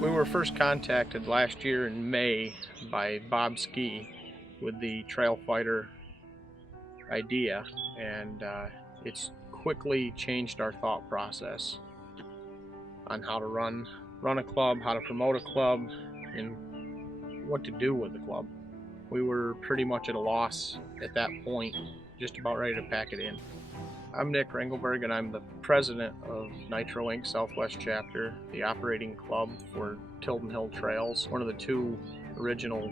We were first contacted last year in May by Bob Ski with the Trail Fighter idea, and it's quickly changed our thought process on how to run a club, how to promote a club, and what to do with the club. We were pretty much at a loss at that point, just about ready to pack it in. I'm Nick Ringelberg, and I'm the president of Nitro Inc. Southwest Chapter, the operating club for Tilden Hill Trails, one of the two original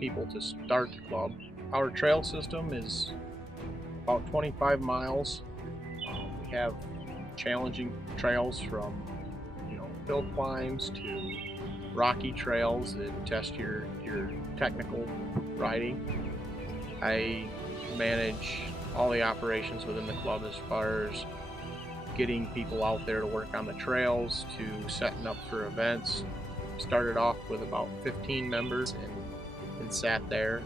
people to start the club. Our trail system is about 25 miles. We have challenging trails from hill climbs to rocky trails that test your technical riding. I manage all the operations within the club as far as getting people out there to work on the trails to setting up for events. Started off with about 15 members and sat there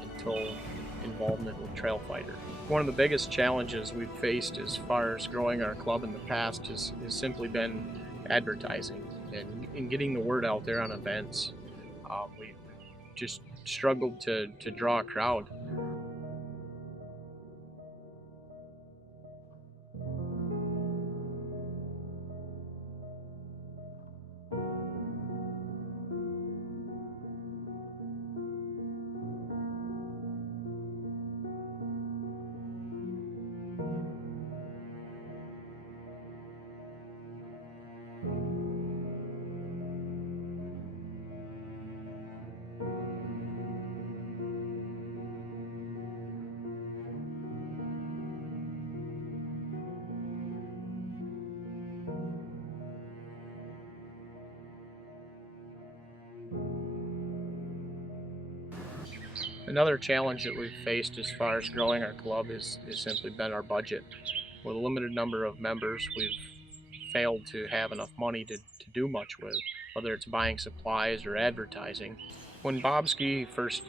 until involvement with Trail Fighter. One of the biggest challenges we've faced as far as growing our club in the past has simply been advertising and getting the word out there on events. We've just struggled to draw a crowd. Another challenge that we've faced as far as growing our club has simply been our budget. With a limited number of members, we've failed to have enough money to do much with, whether it's buying supplies or advertising. When Bob Ski first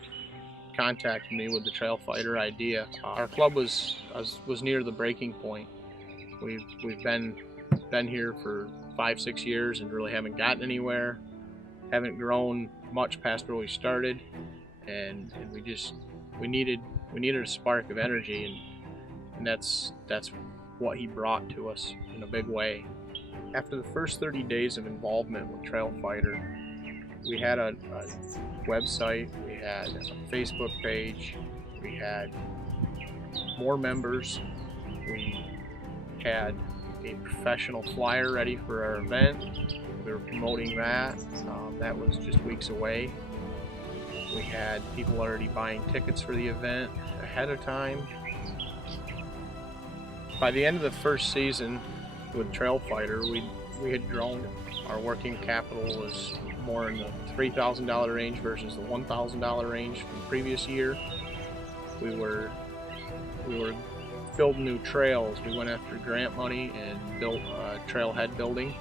contacted me with the Trail Fighter idea, our club was near the breaking point. We've been here for 5-6 years and really haven't gotten anywhere, haven't grown much past where we started. And we needed a spark of energy, and that's what he brought to us in a big way. After the first 30 days of involvement with Trail Fighter, we had a website, we had a Facebook page, we had more members, we had a professional flyer ready for our event. We were promoting that. That was just weeks away. We had people already buying tickets for the event ahead of time. By the end of the first season with Trail Fighter, we had grown. Our working capital was more in the $3,000 range versus the $1,000 range from the previous year. We were building new trails. We went after grant money and built a trailhead building.